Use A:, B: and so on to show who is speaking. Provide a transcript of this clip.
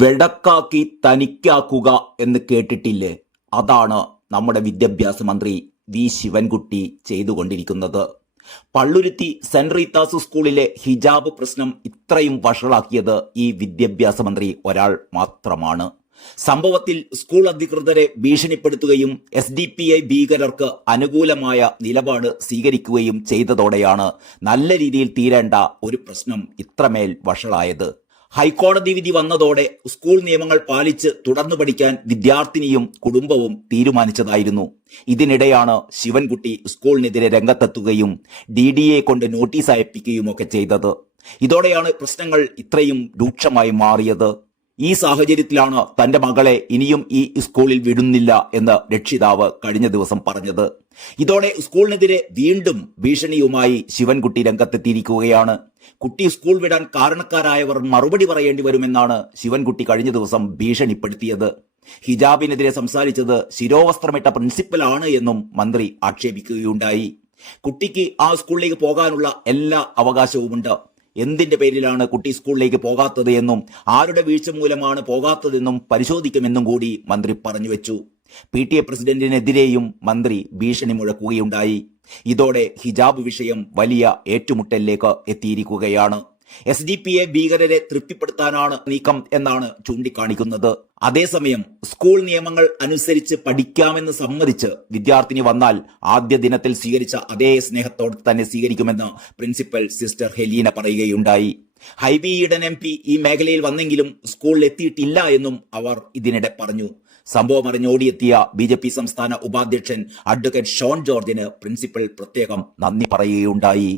A: വെടക്കാക്കി തനിക്കാക്കുക എന്ന് കേട്ടിട്ടില്ലേ? അതാണ് നമ്മുടെ വിദ്യാഭ്യാസ മന്ത്രി വി. ശിവൻകുട്ടി ചെയ്തുകൊണ്ടിരിക്കുന്നത്. പള്ളുരുത്തി സെന്റ് റീത്താസ് സ്കൂളിലെ ഹിജാബ് പ്രശ്നം ഇത്രയും വഷളാക്കിയത് ഈ വിദ്യാഭ്യാസ മന്ത്രി ഒരാൾ മാത്രമാണ്. സംഭവത്തിൽ സ്കൂൾ അധികൃതരെ ഭീഷണിപ്പെടുത്തുകയും എസ് ഡി പി ഐ ഭീകരർക്ക് അനുകൂലമായ നിലപാട് സ്വീകരിക്കുകയും ചെയ്തതോടെയാണ് നല്ല രീതിയിൽ തീരേണ്ട ഒരു പ്രശ്നം ഇത്രമേൽ വഷളായത്. ഹൈക്കോടതി വിധി വന്നതോടെ സ്കൂൾ നിയമങ്ങൾ പാലിച്ച് തുടർന്നു പഠിക്കാൻ വിദ്യാർത്ഥിനിയും കുടുംബവും തീരുമാനിച്ചതായിരുന്നു. ഇതിനിടെയാണ് ശിവൻകുട്ടി സ്കൂളിനെതിരെ രംഗത്തെത്തുകയും ഡി ഡി എ കൊണ്ട് നോട്ടീസ് അയപ്പിക്കുകയും ഒക്കെ ചെയ്തത്. ഇതോടെയാണ് പ്രശ്നങ്ങൾ ഇത്രയും രൂക്ഷമായി മാറിയത്. ഈ സാഹചര്യത്തിലാണ് തന്റെ മകളെ ഇനിയും ഈ സ്കൂളിൽ വിടുന്നില്ല എന്ന് രക്ഷിതാവ് കഴിഞ്ഞ ദിവസം പറഞ്ഞത്. ഇതോടെ സ്കൂളിനെതിരെ വീണ്ടും ഭീഷണിയുമായി ശിവൻകുട്ടി രംഗത്തെത്തിയിരിക്കുകയാണ്. കുട്ടി സ്കൂൾ വിടാൻ കാരണക്കാരായവർ മറുപടി പറയേണ്ടി വരുമെന്നാണ് ശിവൻകുട്ടി കഴിഞ്ഞ ദിവസം ഭീഷണിപ്പെടുത്തിയത്. ഹിജാബിനെതിരെ സംസാരിച്ചത് ശിരോവസ്ത്രമിട്ട പ്രിൻസിപ്പലാണ് എന്നും മന്ത്രി ആക്ഷേപിക്കുകയുണ്ടായി. കുട്ടിക്ക് ആ സ്കൂളിലേക്ക് പോകാനുള്ള എല്ലാ അവകാശവുമുണ്ട്. എന്തിന്റെ പേരിലാണ് കുട്ടി സ്കൂളിലേക്ക് പോകാത്തത് എന്നും ആരുടെ വീഴ്ച മൂലമാണ് പോകാത്തതെന്നും പരിശോധിക്കുമെന്നും കൂടി മന്ത്രി പറഞ്ഞു വെച്ചു. പി ടി എ പ്രസിഡന്റിനെതിരെയും മന്ത്രി ഭീഷണി മുഴക്കുകയുണ്ടായി. ഇതോടെ ഹിജാബ് വിഷയം വലിയ ഏറ്റുമുട്ടലിലേക്ക് എത്തിയിരിക്കുകയാണ്. എസ് ഡി പി എ ഭീകരരെ തൃപ്തിപ്പെടുത്താനാണ് നീക്കം എന്നാണ് ചൂണ്ടിക്കാണിക്കുന്നത്. അതേസമയം സ്കൂൾ നിയമങ്ങൾ അനുസരിച്ച് പഠിക്കാമെന്ന് സമ്മതിച്ച് വിദ്യാർത്ഥിനി വന്നാൽ ആദ്യ ദിനത്തിൽ സ്വീകരിച്ച അതേ സ്നേഹത്തോടെ തന്നെ സ്വീകരിക്കുമെന്ന് പ്രിൻസിപ്പൽ സിസ്റ്റർ ഹെലീന പറയുകയുണ്ടായി. ഹൈബി ഈഡൻ എം പി ഈ മേഖലയിൽ വന്നെങ്കിലും സ്കൂളിൽ എത്തിയിട്ടില്ല എന്നും അവർ ഇതിനിടെ പറഞ്ഞു. സംഭവം അറിഞ്ഞോടിയെത്തിയ ബി ജെ പി സംസ്ഥാന ഉപാധ്യക്ഷൻ അഡ്വക്കേറ്റ് ഷോൺ ജോർജിന് പ്രിൻസിപ്പൽ പ്രത്യേകം നന്ദി പറയുകയുണ്ടായി.